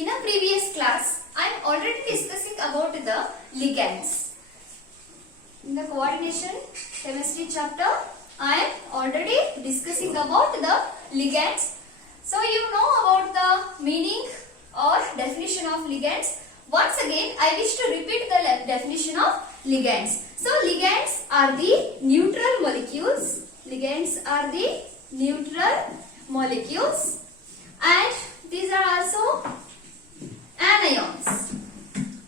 In a previous class, I am already discussing about the ligands. In the coordination chemistry chapter, I am already discussing about the ligands. So you know about the meaning or definition of ligands. Once again, I wish to repeat the definition of ligands. So ligands are the neutral molecules. Ligands are the neutral molecules, and these are also anions.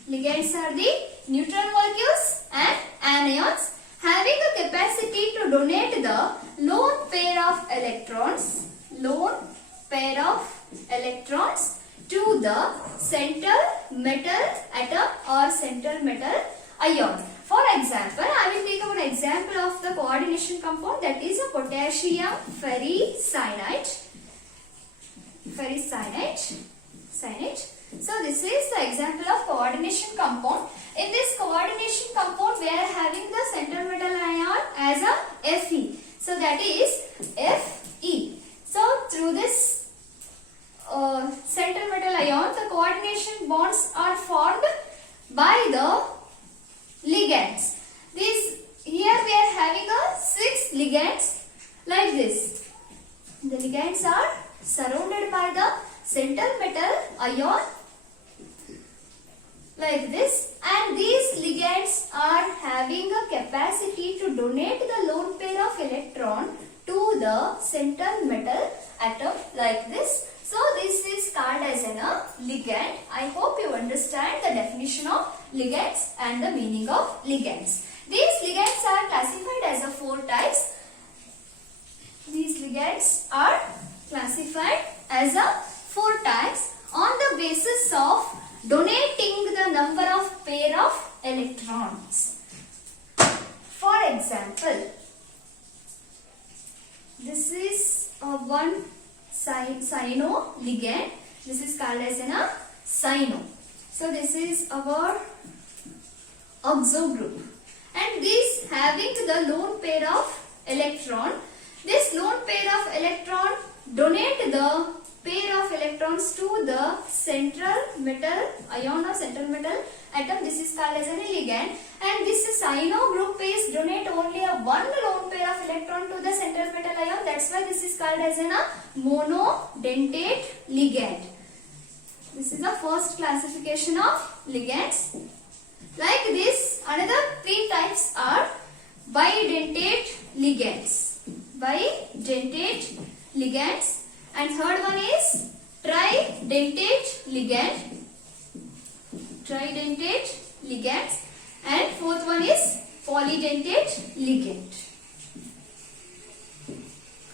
Ligands are the neutral molecules and anions having a capacity to donate the lone pair of electrons to the central metal atom or central metal ion. For example, I will take an example of the coordination compound, that is a potassium ferricyanide. So this is the example of coordination compound. In this coordination compound, we are having the central metal ion as a Fe. So that is Fe. So through this central metal ion, the coordination bonds are formed by the ligands. Here we are having a 6 ligands like this. The ligands are surrounded by the central metal ion like this, and these ligands are having a capacity to donate the lone pair of electron to the central metal atom like this. So this is called as a ligand. I hope you understand the definition of ligands and the meaning of ligands. These ligands are classified as 4 types. These ligands are classified as 4 types on the basis of donating the number of pair of electrons. For example, this is one cyano ligand. This is called as a cyano. So this is our oxo group, and this having the lone pair of electron. This lone pair of electron donate the pair of electrons to the central metal ion or central metal atom. This is called as a ligand, and this cyano group is donate only one lone pair of electron to the central metal ion. That's why this is called as a monodentate ligand. This is the first classification of ligands. Like this, another 3 types are bidentate ligands. Bidentate ligands. And third one is tridentate ligand. Tridentate ligands. And fourth one is polydentate ligand.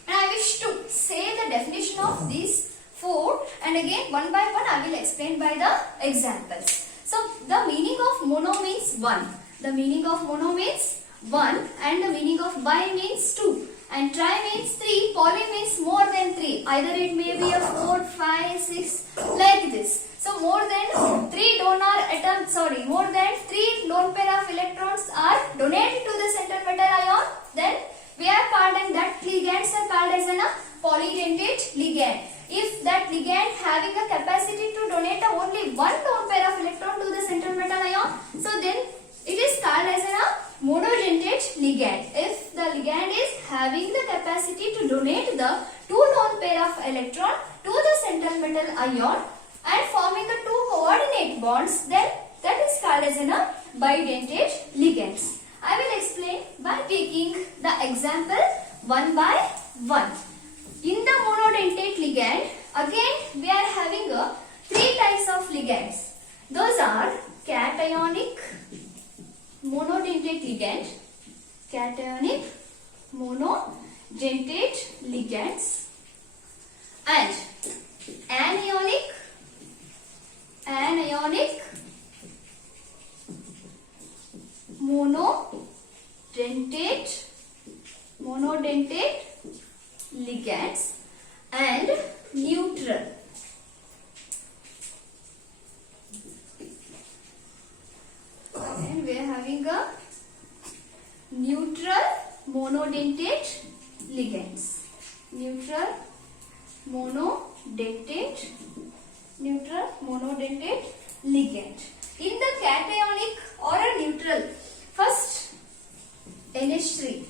And I wish to say the definition of these 4, and again one by one I will explain by the examples. So the meaning of mono means 1. The meaning of mono means 1, and the meaning of bi means 2. And tri means 3, poly means more than 3. Either it may be a 4, 5, 6 like this. So more than 3 more than 3 lone pair of electrons are donated to the central metal ion. Then we are called, and that ligands are called as a polydentate ligand. If that ligand having a capacity to donate only one lone pair of electron to the central metal ion, so then it is called as a monodentate ligand. If the ligand is having the capacity to donate the 2 lone pair of electron to the central metal ion and forming the 2 coordinate bonds, then that is called as a bidentate ligands. I will explain by taking the example one by one. In the monodentate ligand, again we are having 3 types of ligands. Those are cationic monodentate ligand, cationic monodentate ligands, and anionic monodentate ligands, and neutral. And we are having a neutral monodentate ligands. Neutral monodentate neutral monodentate ligand. In the cationic or a neutral, first NH3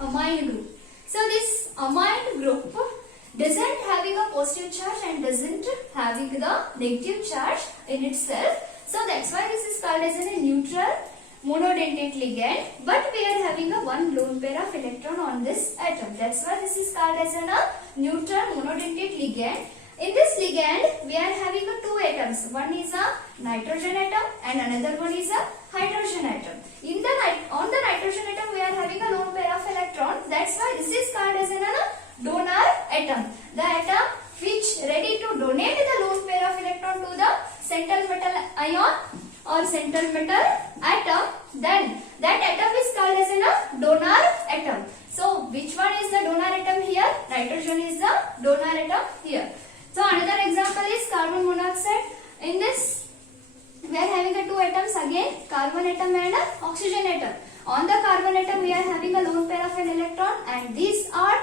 amine group. So this amine group doesn't having a positive charge and doesn't having the negative charge in itself. So that's why this is called as a neutral monodentate ligand, but we are having a one lone pair of electron on this atom. That's why this is called as a neutral monodentate ligand. In this ligand, we are having two atoms. One is a nitrogen atom and another one is a hydrogen atom. On the nitrogen atom, we are having a lone pair of electrons. That's why this is called as a donor atom. The atom which ready to donate the lone pair of electron to the central metal ion or central metal atom, then that atom is called as a donor atom. So which one is the donor atom here? Nitrogen is the donor atom here. So another example is carbon monoxide. In this we are having two atoms again, carbon atom and oxygen atom. On the carbon atom we are having a lone pair of an electron and these are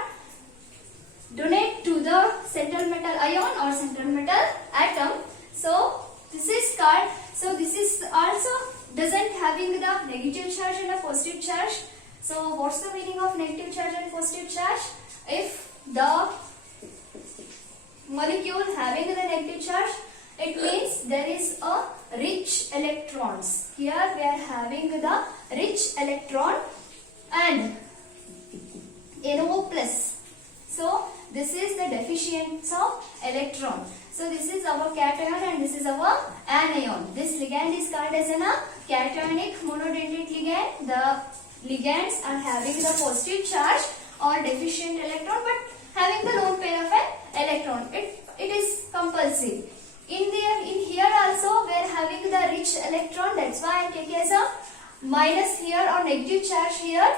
donate to the central metal ion or central metal atom. So this is called, so this is also doesn't having the negative charge and a positive charge. So what's the meaning of negative charge and positive charge? If the molecule having the negative charge, it means there is a rich electrons. Here we are having the rich electron and NO plus. So this is the deficiency of electron. So this is our cation and this is our anion. This ligand is called as a cationic monodentate ligand. The ligands are having the positive charge or deficient electron but having the lone pair of an electron. It is compulsory. In here also we are having the rich electron. That's why I take as a minus here or negative charge here.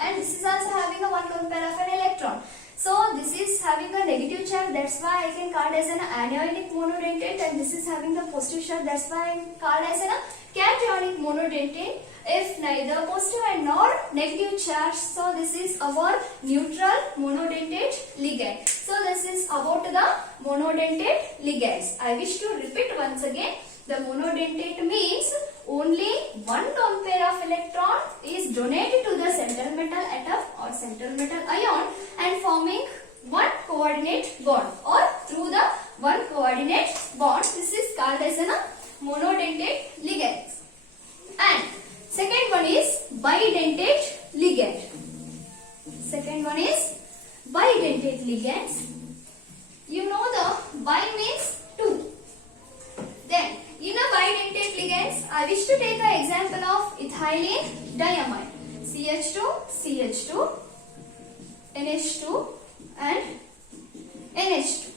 And this is also having a one lone pair of an electron. So this is having a negative charge, that's why I can call as an anionic monodentate, and this is having the positive charge, that's why I am called as a cationic monodentate. If neither positive and nor negative charge, so this is our neutral monodentate ligand. So this is about the monodentate ligands. I wish to repeat once again. The monodentate means only one lone pair of electron is donated to the central metal atom or central metal ion and forming one coordinate bond, or through the one coordinate bond. This is called as a monodentate ligands. And second one is bidentate ligand. Second one is bidentate ligands. You know the bi means two. Then in a bidentate ligands, I wish to take an example of ethylene diamine. CH2, CH2, NH2 and NH2.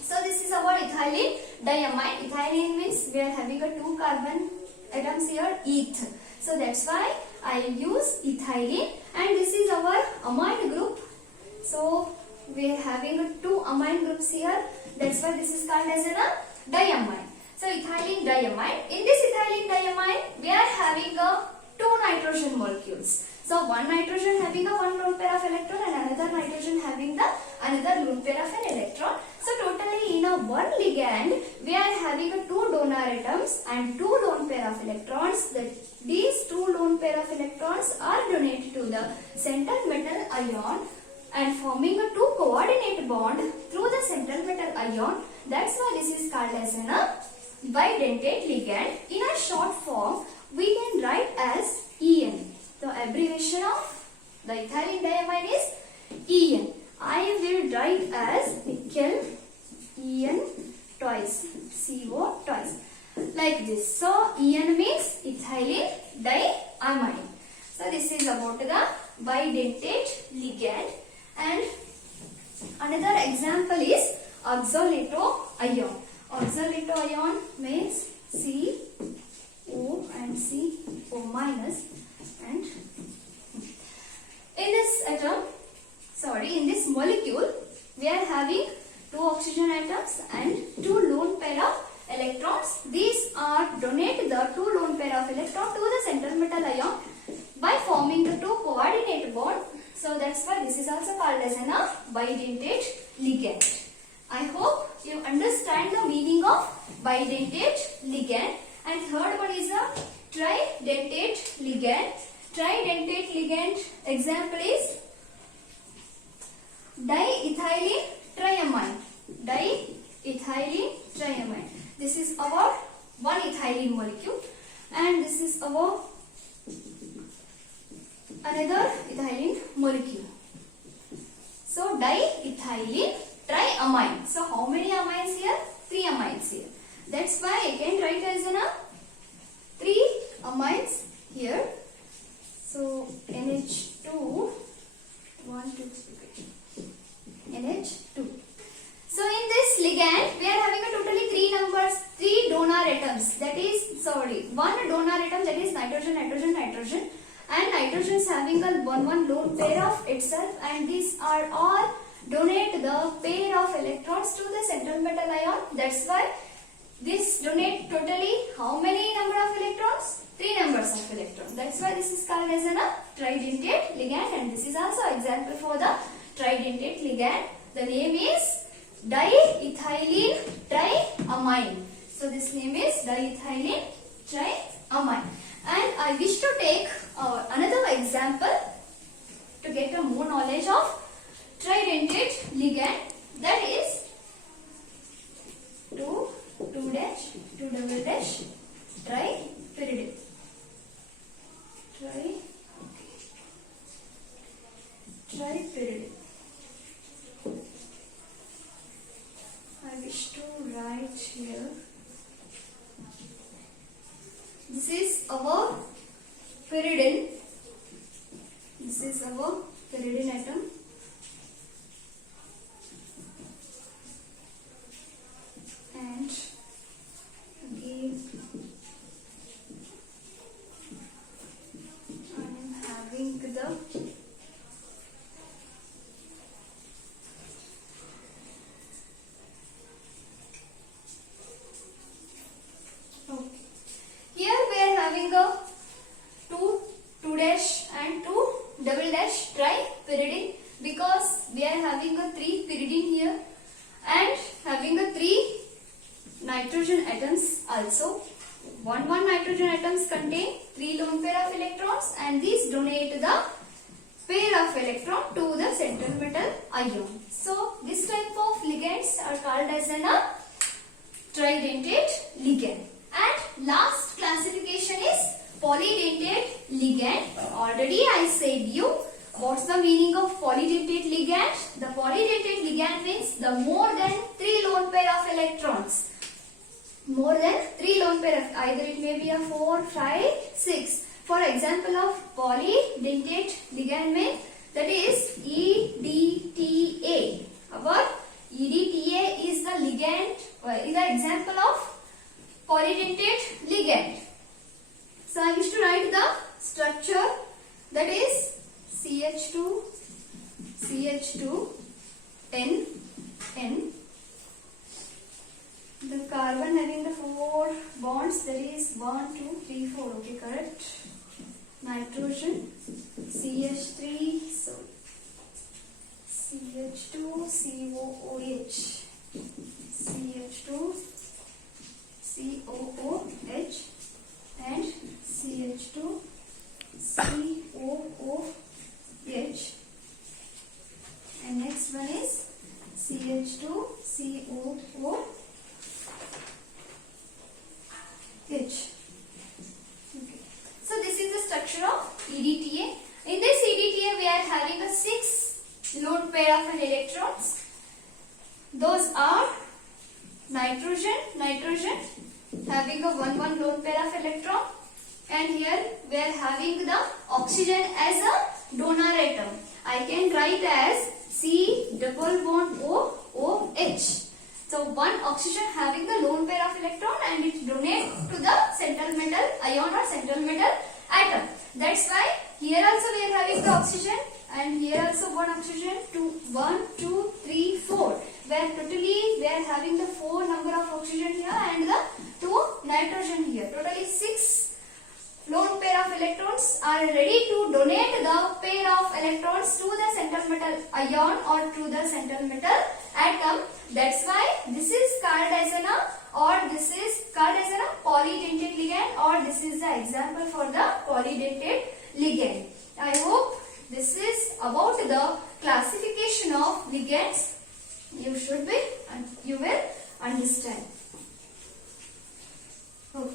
So this is our ethylene diamine. Ethylene means we are having a two carbon atoms here, eth. So that's why I use ethylene, and this is our amine group. So we are having two amine groups here. That's why this is called as a diamine. So ethylene diamine. In this ethylene diamine, we are having two nitrogen molecules. So one nitrogen having a one lone pair of electron and another nitrogen having the another lone pair of an electron. So totally in a one ligand, we are having a two donor atoms and two lone pair of electrons. These two lone pair of electrons are donated to the central metal ion and forming a two coordinate bond through the central metal ion. That's why this is called as a bidentate ligand. In a short form, we can write as En. The abbreviation of the ethylene diamine is En. I will write as nickel En twice, CO twice, like this. So En means ethylene diamine. So this is about the bidentate ligand. And another example is oxalato ion. Oxalato ion means CO and CO minus, and in this molecule we are having two oxygen atoms and two lone pair of electrons. These are donate the two lone pair of electron to the central metal ion by forming the two coordinate bond. So that's why this is also called as a bidentate ligand. I hope you understand the meaning of bidentate ligand. And third one is a tridentate ligand. Tridentate ligand example is diethylene triamine. Diethylene triamine. This is our one ethylene molecule, and this is our another ethylene molecule. So diethylene triamine. So how many amines here? 3 amines here. That's why I can write as in a 3 amines here. So NH2, 1, 2, 3, NH2. So in this ligand, we are having a totally 3 donor atoms. That is, one donor atom, that is nitrogen, nitrogen, nitrogen. And nitrogen is having a 1 lone pair of itself, and these are all donate the pair of electrons to the central metal ion. That's why this donate totally how many number of electrons? 3 numbers of electrons. That's why this is called as a tridentate ligand, and this is also example for the tridentate ligand. The name is diethylene triamine. So this name is diethylene triamine. And I wish to take another example to get a more knowledge of tridentate ligand, that is 2, 2 dash, 2 double dash, tripyridine. Tripyridine. I wish to write here. This is our pyridine. This is our pyridine atom. And again, I am having the here we are having a 2 dash and 2 double dash tripyridine, because we are having a 3 pyridine here and having a 3 nitrogen atoms also. 1 nitrogen atoms contain 3 lone pair of electrons, and these donate the pair of electron to the central metal ion. So this type of ligands are called as a tridentate ligand. And last classification is polydentate ligand. Already I said you what's the meaning of polydentate ligand. The polydentate ligand means the more than 3 lone pair of electrons. More than 3 lone pair of, either it may be a 4, 5, 6. For example of polydentate ligand means that is EDTA. Our EDTA is the ligand, is the example of polydentate ligand. So I wish to write the structure, that is CH2, N. The carbon having the 4 bonds, that is 1, 2, 3, 4. Okay, correct. Nitrogen, CH3, so CH2, COOH, CH2, COOH, and CH2, COOH, and next one is CH2, COOH. Okay. So this is the structure of EDTA. In this EDTA we are having a 6 lone pair of electrons. Those are nitrogen having a 1 lone pair of electron, and here we are having the oxygen as a donor atom. I can write as C double bond OH. So one oxygen having the lone pair of electron, and it donates to the central metal ion or central metal atom. That's why here also we are having the oxygen, and here also one oxygen, 1, 2, 3, 4. Where totally we are having the 4 number of oxygen here and the 2 nitrogen here. Totally 6 lone pair of electrons are ready to donate the pair of electrons to the central metal ion or to the central metal atom. That's why this is this is the example for the polydentate ligand. I hope this is about the classification of ligands. You will understand. Okay.